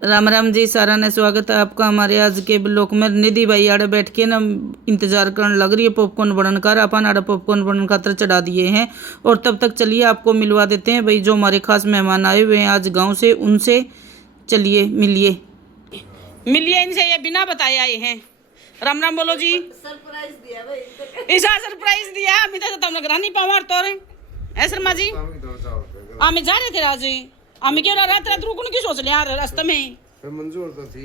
राम राम जी, सारा ने स्वागत है आपका हमारे आज के ब्लॉग में। निधि भाई आड़े बैठ के ना इंतजार करने लग रही है पॉपकॉर्न बनने का। अपन आड़े पॉपकॉर्न बनने खातर चढ़ा दिए हैं और तब तक चलिए आपको मिलवा देते हैं भाई जो हमारे खास मेहमान आए हुए हैं आज गांव से, उनसे चलिए मिलिए इनसे। ये बिना बताए आए हैं। राम राम बोलो जी। सरप्राइज दिया भाई, ऐसा सरप्राइज दिया अभी तक तो लग रहा नहीं पावा तो है शर्मा जी। हमें जा रहे थे राजी, हमें क्या रात रात रुकने की सोच लिया रास्ते में। मंजूर तो थी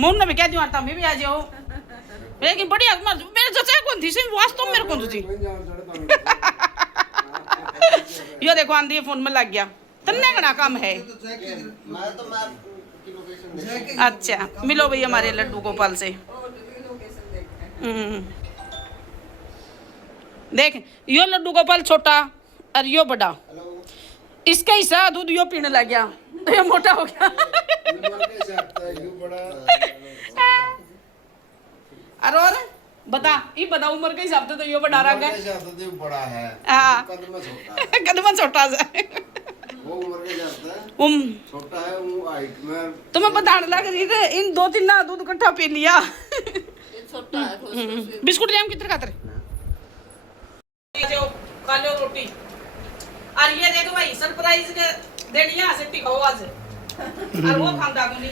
मोन ने भी कह दिया मैं भी आ जाओ, लेकिन बढ़िया मेरे चाचा कौन थी सिर्फ वास्तव मेरे कौन थी। यो देखो आंधी फोन में लग गया, तन्ने गणा काम है। अच्छा मिलो भैया हमारे लड्डू गोपाल से। देख यो लड्डू गोपाल छोटा और यो बड़ा, इसका हिस्सा दूध यो पीने लग गया तो ये मोटा हो गया। अरे और बता ये बता उम्र के हिसाब से तो यो बड़ा रंग है। बड़ा है हाँ कदम छोटा सा वो उम्र के हिसाब से छोटा है वो हाइट में। तुम्हें बताने लग रही थी इन 2-3 ना दूध इकट्ठा पी लिया। छोटा है। बिस्कुट जाम कितने खाते खा लो रोटी। और ये देखो भाई सरप्राइज के देनी है से खाओ आज और वो खांदा को नहीं।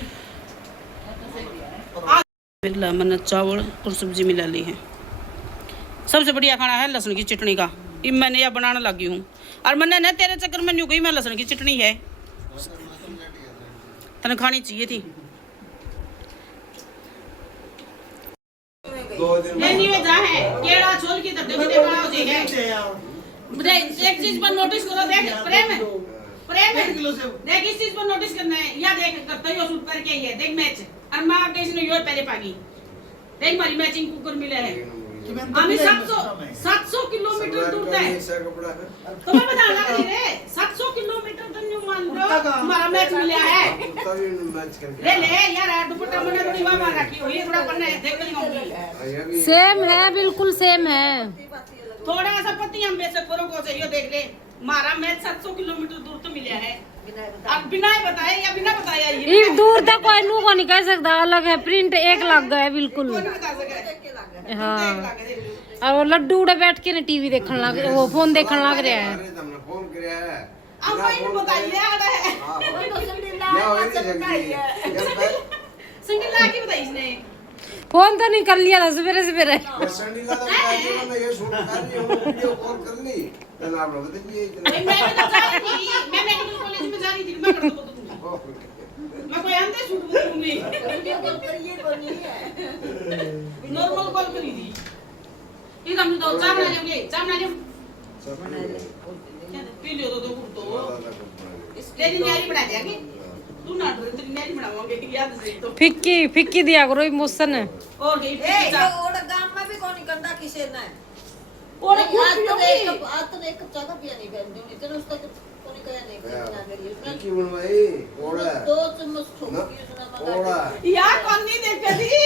बिरला मैंने चावल और सब्जी मिला ली है। सबसे बढ़िया खाना है लहसुन की चटनी का। ये मैंने यह बनाने लगी हूँ और मैंने न तेरे चक्कर में न्यू गई मैं लहसुन की चटनी है तने खानी चाहिए थी। नहीं जा है केड़ा छोल की तब देखो देखा हो जाए। एक चीज पर नोटिस करो, देख प्रेम देख इस चीज पर नोटिस करना है। या देख करता ही शूट करके ही है। देख मैच और मां के इसने यो पहले पागी। देख हमारी मैचिंग कुकर मिले है। हमें 700 किलोमीटर दूर है तो मैं बता लग रही रे 700 किलोमीटर तो न्यू मान लो हमारा मैच मिला है। ले ले यार दुपट्टा मैंने थोड़ी वहां रखी हुई है, थोड़ा पन्ना है देख ली सेम है, बिल्कुल सेम है। थोड़ा सा पति हम बेशक फर्क हो चाहिए। देख ले हमारा मैच 700 किलोमीटर दूर तो मिला है। अब बिना बताए या बिना बताया ये एक दूर तक कोई नू को नहीं कह सकता, अलग है प्रिंट एक लग गया है बिल्कुल। हाँ और वो लड्डू उड़े बैठ के ना टीवी देखने लग, वो फोन देखने लग रहा है। फोन किया है अब मैं बताइए आड़ा है संगीला की बताई इसने फोन तो नहीं कर लिया था सवेरे सवेरे। संडीला तो मैं ये शूट कर रही हूं वीडियो कॉल कर ली तो आप लोग देखिए मैं तो जा रही थी, मैं मेडिकल कॉलेज में जा रही थी। मैं कर दो तुम मैं कोई अंदर शूट करूंगी वीडियो कॉल करिए को नहीं है, नॉर्मल कॉल करी थी। ये हम तो चाय बना लेंगे, चाय बना ले पी लियो तो तो इसके लिए न्यारी बना देंगे। तू ना डर तेरी न्यारी बनाओगे याद से तो फिक्की दिया करो इमोशन है। और गई ए ये ओड़ गांव में भी कोनी करता किसे ना और आज तो एक कप चाय का पिया नहीं कर दूं इतना उसका कोनी कया नहीं करना करिए उसने की बनवाई ओड़ा 2 चम्मच ठोकी उसने ओड़ा यार कौन नहीं देखती थी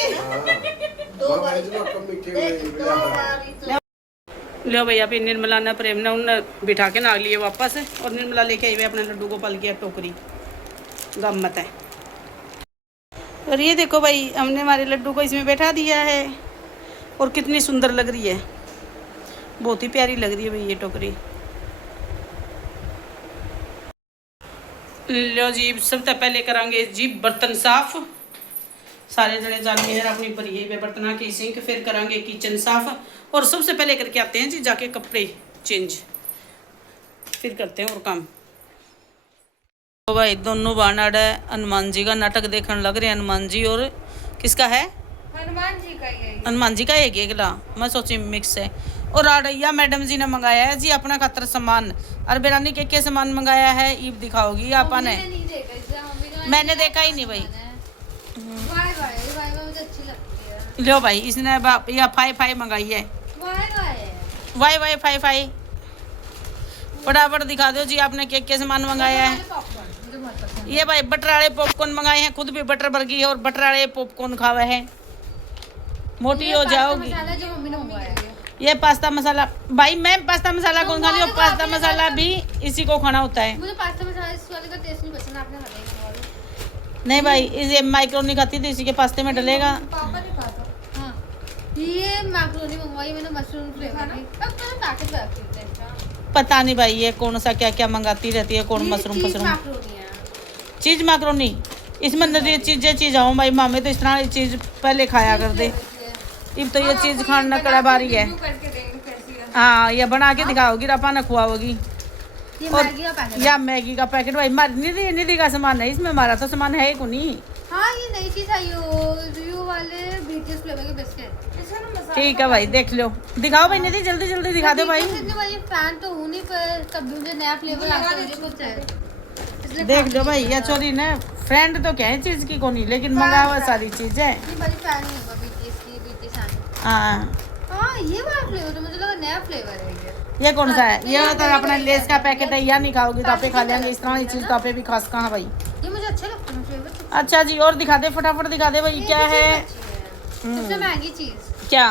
2 बार इतना कम मीठे लो भैया फिर निर्मला ने प्रेम ने उन्हें बिठा के नाग लिए वापस और निर्मला लेके आई हुई अपने लड्डू को पल किया टोकरी गम्मत है। और ये देखो भाई हमने हमारे लड्डू को इसमें बैठा दिया है और कितनी सुंदर लग रही है, बहुत ही प्यारी लग रही है भाई ये टोकरी। लो जी सबसे पहले करांगे जी बर्तन साफ। सारे जने जाने हैं अपनी भरी हुई बर्तन की सिंक, फिर करांगे किचन साफ और सबसे पहले करके आते हैं जी जाके कपड़े चेंज, फिर करते हैं और काम। तो भाई दोनों बानाड़ हनुमान जी का नाटक देखने लग रहे हैं। हनुमान जी और किसका है? हनुमान जी का ही है। हनुमान जी का एक एकला मैं सोची मिक्स है। और आड़ैया मैडम जी ने मंगाया है जी अपना खातर सामान। और बेरानी के सामान मंगाया है ईब दिखाओगी आपा ने? मैंने देखा ही नहीं भाई। लो भाई इसने या फाई मंगाई है। वाई फाई फटाफट दिखा दो जी आपने के सामान मंगाया है। ये भाई बटर वाले पॉपकॉर्न मंगाए हैं, खुद भी बटर बर्गी है और बटर वाले पॉपकॉर्न खावा है, मोटी हो जाओगी। ये पास्ता मसाला भाई मैं पास्ता मसाला कौन खा रही हूँ? पास्ता मसाला भी इसी को खाना होता है। मुझे पास्ता मसाला इस वाले का टेस्ट नहीं पसंद, आपने खाया है। नहीं भाई ये माइक्रोनी खाती थी, इसी के पास्ते में डलेगा। पापा ने खाता। हाँ ये मैक्रोनी मंगवाई मैंने मशरूम फ्लेवर की। अब तो पैकेट में रखते हैं। पता नहीं भाई ये कौन सा क्या क्या मंगाती रहती है, कौन मशरूम चीज पशरूम मैक्रोनी है। चीज मैक्रोनी। इसमें नदी चीज आओ भाई, मामे तो इस तरह की चीज पहले खाया कर दे, अब तो ये चीज खाना कड़ा बारी है। हाँ ये बना के दिखाओगी, रपा न खुआओगी। ये और मैगी का पैकेट है। या मैगी का पैकेट भाई, निधि निधि का सामान है इसमें, हमारा तो सामान है को नहीं। हाँ ये नई चीज आई यू वाले बीटीएस फ्लेवर के बिस्किट। इसमें ना मसाला ठीक है भाई देख लो, दिखाओ भाई निधि, जल्दी जल्दी दिखा दो भाई। भाई फैन तो हूँ नहीं, पर कभी मुझे नया फ्लेवर आता है मुझे कुछ है। देख लो भाई ये चोरी ने फ्रेंड तो क्या है चीज की को नहीं, लेकिन मंगा हुआ सारी चीज है। ये बड़ी फैन नहीं होगा बीटीएस की, बीटीएस हाँ हाँ ये वाला फ्लेवर तो मुझे लगा नया फ्लेवर है ये कौन सा है? ये तो अपना लेस का पैकेट है, या नहीं खाओगी तो आपे खा लेंगे इस तरह की चीज, तो आपे भी खास कहाँ भाई। ये मुझे अच्छा लगता है फ्लेवर। अच्छा जी और दिखा दे, फटाफट दिखा दे भाई क्या है। सबसे महंगी चीज क्या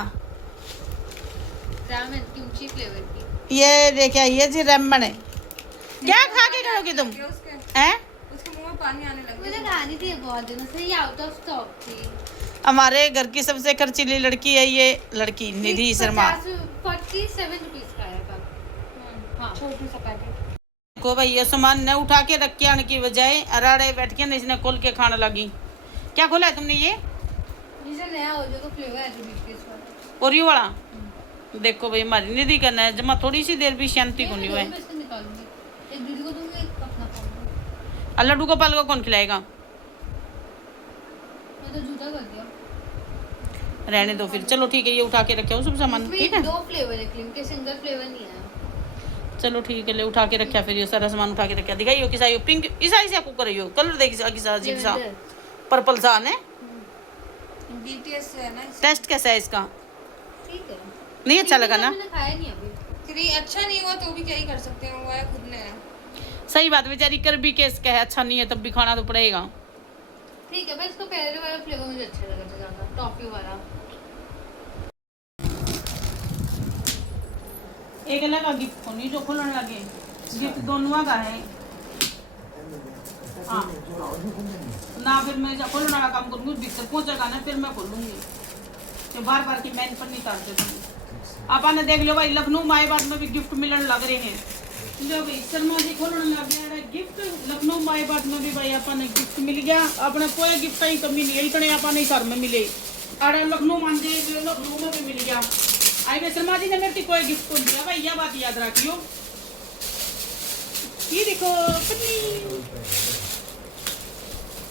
रामेन किमची फ्लेवर की। ये लेके आई है जी रेमन है, क्या खा के करोगी तुम हैं? मुझे खानी थी बहुत दिनों से, ये आउट ऑफ स्टॉक थी। हमारे घर की सबसे खर्चीली लड़की है ये लड़की निधि शर्मा। 47 रुपीज का आया। हाँ छोटू सा पैकेट। को भाई ये सामान न उठा के रख के आने की बजाय अराड़े बैठ के न इसने खोल के खाने लगी। क्या खोला है तुमने ये? नया हो जो तो फ्लेवर है बीटीएस वाला। ओरियो वाला। देखो भाई हमारी निधि करना है जमा, थोड़ी सी देर भी शांति को नहीं हुआ है। एक दीदी को दूंगी, एक अपना खाऊंगी। लड्डू गोपाल को कौन खिलाएगा? मैं तो झूठा कर दिया। रहने दो फिर, चलो ठीक है ये उठा के रखे हो सब सामान, ठीक है। 2 फ्लेवर है, क्रीम के सिंगल फ्लेवर नहीं है। चलो ठीक है ले उठा के रखा, फिर ये सारा सामान उठा के रखा। दिखाइयो किसा यो पिंक इसा इसा को करियो, कलर देख किसा अजीब सा पर्पल सा है। बीटीएस है ना। टेस्ट कैसा है इसका? ठीक है। नहीं अच्छा लगा ना? मैंने खाया नहीं अभी। फिर अच्छा नहीं हुआ तो भी क्या ही कर सकते हैं, मंगवाया खुद ने। सही बात, बेचारी कर भी केस का है, अच्छा नहीं है तब भी खाना तो पड़ेगा। ठीक है, पर इसको पहले वाला फ्लेवर मुझे अच्छा लगा था ज्यादा, टॉफी वाला। एक अलग गिफ्ट होनी जो खोलने लगे, गिफ्ट दोनों का है। हाँ ना फिर मैं जब खोलने वाला काम करूँगी भीतर पहुँचेगा ना, फिर मैं खोलूँगी तो बार बार की मैन पर नहीं तारते तुम। आपने देख लो भाई लखनऊ माएबाद में भी गिफ्ट मिलने लग रहे हैं। जो भाई शर्मा जी खोलने लग गया गिफ्ट, लखनऊ माएबाद में भी भाई अपने गिफ्ट मिल गया। अपने कोई गिफ्ट की कमी नहीं है, इतने अपने घर में मिले। अरे लखनऊ मान जी लखनऊ में भी मिल गया। आई शर्मा जी ने मेरे कोई गिफ्ट को दिया भाई, यह बात याद रखियो। ये देखो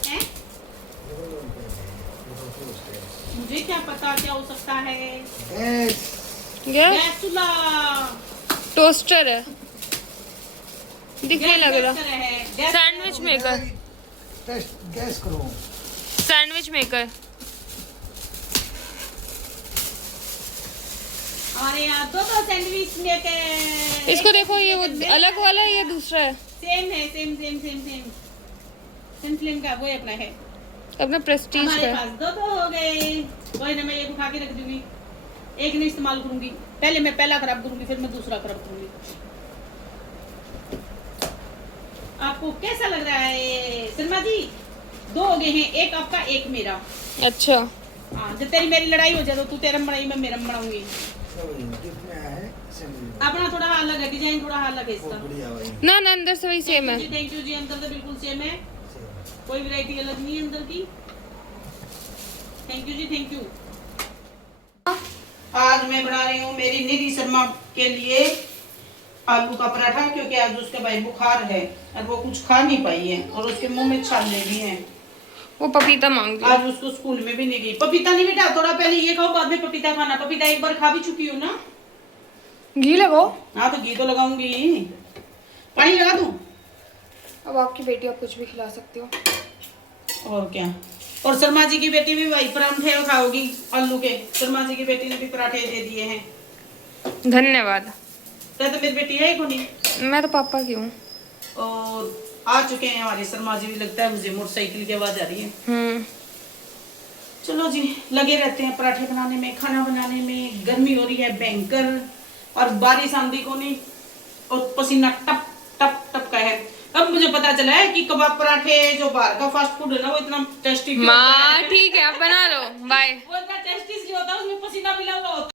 हैं? मुझे क्या पता क्या हो सकता है। गैस चूल्हा, टोस्टर है, दिखने लग रहा। है सैंडविच मेकर, टेस्ट गैस करो। Sandwich maker. हमारे यहाँ दो सैंडविच मेकर। इसको देखो, ये वो अलग वाला है, ये दूसरा है। सेम है, same same same same same flame का वो अपना है। अपना प्रेस्टीज हमारे का। पास दो हो गए। वही ना मैं एक उठा के रख दूंगी, एक नहीं इस्तेमाल करूंगी। पहले मैं पहला खराब करूंगी फिर मैं दूसरा खराब करूंगी। आपको कैसा लग रहा है शर्मा जी? दो हो गए हैं, एक आपका एक मेरा। अच्छा हाँ जब तेरी मेरी लड़ाई हो जाए तो तू तेरा बनाई मैं मेरा बनाऊंगी। अपना थोड़ा अलग है, डिजाइन थोड़ा अलग है इसका। ना ना, अंदर से वही सेम है। थैंक यू जी, अंदर तो बिल्कुल सेम है, कोई वैरायटी अलग नहीं है अंदर की। Thank you ji, thank you. आज मैं बना रही हूँ मेरी निधि शर्मा के लिए आलू का पराठा, क्योंकि आज उसके भाई बुखार है और वो कुछ खा नहीं पाई है और उसके मुंह में छाले भी हैं। वो पपीता मांग रही है। आज उसको स्कूल में भी नहीं गई। पपीता नहीं बेटा, थोड़ा पहले ये खाओ बाद में पपीता खाना। पपीता एक बार खा भी चुकी हो ना। घी लगाओ। हाँ तो घी तो लगाऊंगी, पानी लगा दूं? अब आपकी बेटी आप कुछ भी खिला सकती हो। और क्या। और शर्मा जी की बेटी भी भाई पराठे खाओगी आलू के। शर्मा जी की बेटी ने भी पराठे दे दिए हैं। धन्यवाद। तो मेरी बेटी है कौन? मैं तो पापा की हूँ। और आ चुके हैं हमारे शर्मा जी भी, लगता है मुझे मोटरसाइकिल की आवाज आ रही है। चलो जी लगे रहते हैं पराठे बनाने में, खाना बनाने में। गर्मी हो रही है भयंकर और बारिश आंधी को नहीं और पसीना टप टप टप का है। अब मुझे पता चला है कि कबाब पराठे जो बाहर का फास्ट फूड है ना वो इतना टेस्टी क्यों होता माँ है। ठीक है आप बना लो, बाय। वो इतना टेस्टी इसलिए होता है उसमें पसीना मिला हुआ होता है।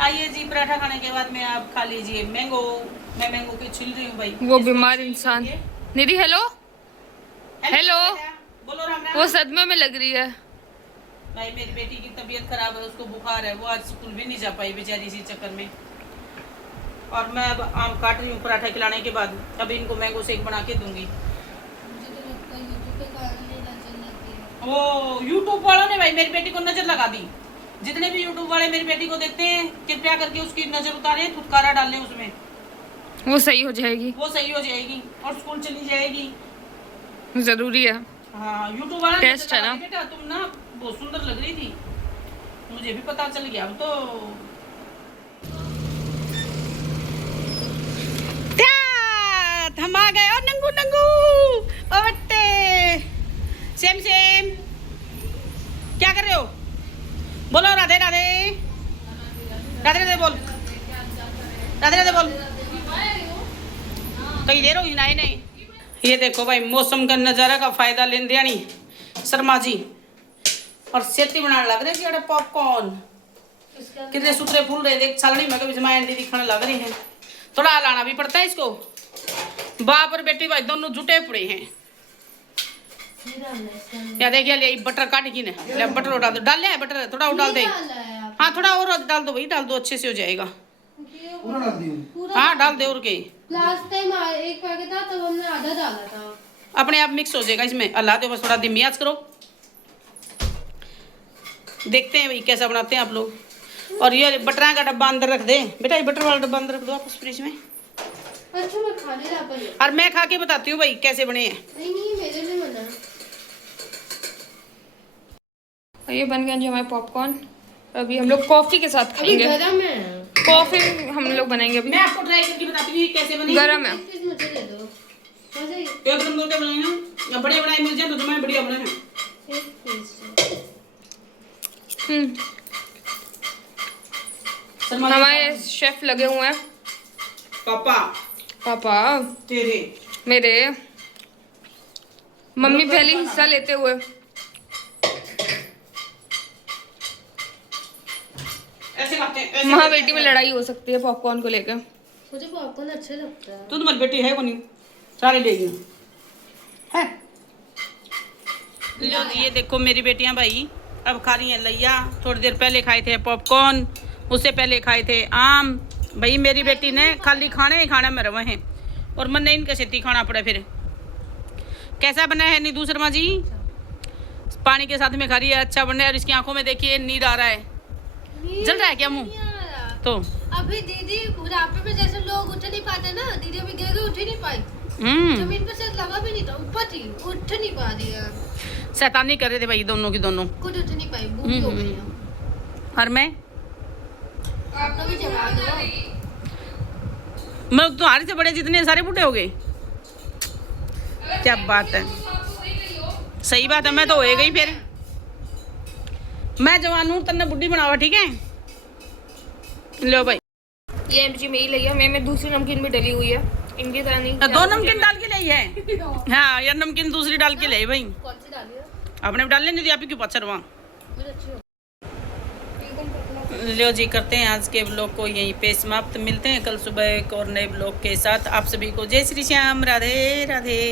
आइए जी, पराठा खाने के बाद में आप खा लीजिए मैंगो। मैं मैंगो की छील रही हूँ भाई। वो बीमार इंसान। निधि हेलो, हेलो। बोलो राम राम। वो सदमे में लग रही है। भाई मेरी बेटी की तबीयत खराब है, उसको बुखार है, वो आज स्कूल भी नहीं जा पाई बेचारी इसी चक्कर में। और मैं अब आम काट रही हूँ पराठा खिलाने के बाद। अभी इनको मैंगो शेक बना के दूंगी। वो यूट्यूब वालों ने भाई मेरी बेटी को नजर लगा दी। जितने भी यूट्यूब वाले मेरी बेटी को देखते हैं कृपया करके उसकी नजर उतारे, छुटकारा डाल लें उसमें, वो सही हो जाएगी, वो सही हो जाएगी और स्कूल चली जाएगी। जरूरी है। हाँ यूट्यूब वाला टेस्ट है ना। बेटा तुम ना बहुत सुंदर लग रही थी, मुझे भी पता चल गया अब तो। हम आ गए और नंगू नंगू ओ बट्टे सेम सेम। क्या कर रहे हो? बोलो राधे राधे, राधे राधे बोल, राधे राधे बोल। कहीं देर होगी नहीं नहीं। ये देखो भाई मौसम का नज़ारा का फायदा लेन दियानी शर्मा जी और सेती बनाने लग रहे जी पॉपकॉर्न। कितने सुथरे फूल रहे देख छलनी में कभी जमायन दी दिखने लग रही है। थोड़ा लाना भी पड़ता है इसको। बाप और बेटी भाई दोनों जुटे पड़े हैं। या देखिए ले बटर काट की ने बटर उड़ा दो, डाल लिया है बटर, थोड़ा और डाल दे। हाँ थोड़ा और डाल दो भाई, डाल दो अच्छे से हो जाएगा। हाँ डाल दे और के। लास्ट टाइम एक पैकेट था तब हमने आधा डाला था। अपने आप मिक्स हो जाएगा इसमें। अल्लाह दो बस थोड़ा धीमी आंच करो। देखते हैं भाई कैसा बनाते हैं आप लोग। और ये बटर का डब्बा अंदर रख दे बेटा, ये बटर वाला डब्बा अंदर रख दो आप उस फ्रिज में। अच्छा मैं खाने ला पाई। और मैं खा के बताती हूँ भाई कैसे बने हैं। नहीं नहीं मेरे लिए बना। और ये बन गया जी हमारे पॉपकॉर्न। अभी हम लोग कॉफी के साथ अभी खाएंगे। गरम है। कॉफी हम लोग बनाएंगे अभी। मैं आपको ट्राई करके बताती हूँ ये कैसे बने। गरम है। एक पीस मुझे दे दो। मुझे एक दम दो बनाए ना, या बड़े बनाए मिल जाए तो तुम्हें बढ़िया बने हैं। एक पीस। शर्मा जी, हमारे शेफ लगे हुए हैं। पापा पापा तेरे मेरे, मम्मी पहले हिस्सा लेते हुए। ऐसे खाते हैं, ऐसे माँ खाते बेटी में हैं। लड़ाई हो सकती है पॉपकॉर्न को लेकर। मुझे पॉपकॉर्न अच्छा लगता है। तू तुम्हारी बेटी है को नहीं, सारे ले गई है। लो जी ये देखो मेरी बेटियां भाई अब खा रही हैं लैया। थोड़ी देर पहले खाए थे पॉपकॉर्न, उससे पहले खाए थे आम। भाई मेरी बेटी ने खाली खाने ही खाने में रहे हैं और मन ने इनके सेती खाना पड़ा। फिर कैसा बना है नीतू शर्मा जी? पानी के साथ में खा रही है, अच्छा बना है। और इसकी आंखों में देखिए नीर आ रहा है। जल रहा है क्या मुंह? तो अभी दीदी बुढ़ापे में जैसे लोग उठ नहीं पाते ना, दीदी अभी गिर गई, उठ ही नहीं पाई। जमीन पर शायद लगा भी नहीं था, ऊपर थी, उठ नहीं पा रही है। शैतानी कर रहे थे भाई दोनों की दोनों। खुद उठ नहीं पाई, बूढ़ी हो गई है। और मैं आपका भी जवाब दो। मैं तुम्हारे से बड़े जितने सारे बूढ़े हो गए। क्या बात है, सही बात है। मैं तो हो गई फिर। मैं जवान हूँ तन्ने बुढ़ी बनावा, ठीक है। लो भाई ये एमजी में ही लिया, मैं दूसरी नमकीन भी डली हुई है इनकी तरह नहीं। दो नमकीन डाल के लाई है। हाँ यार नमकीन दूसरी डाल के लाई भाई। कौन सी डाली है? आपने भी डाल लेनी थी, आप ही क्यों पत्थर वहाँ। मुझे अच्छी लगती लो जी करते हैं आज के ब्लॉग को यहीं पे समाप्त। मिलते हैं कल सुबह एक और नए ब्लॉग के साथ। आप सभी को जय श्री श्याम, राधे राधे।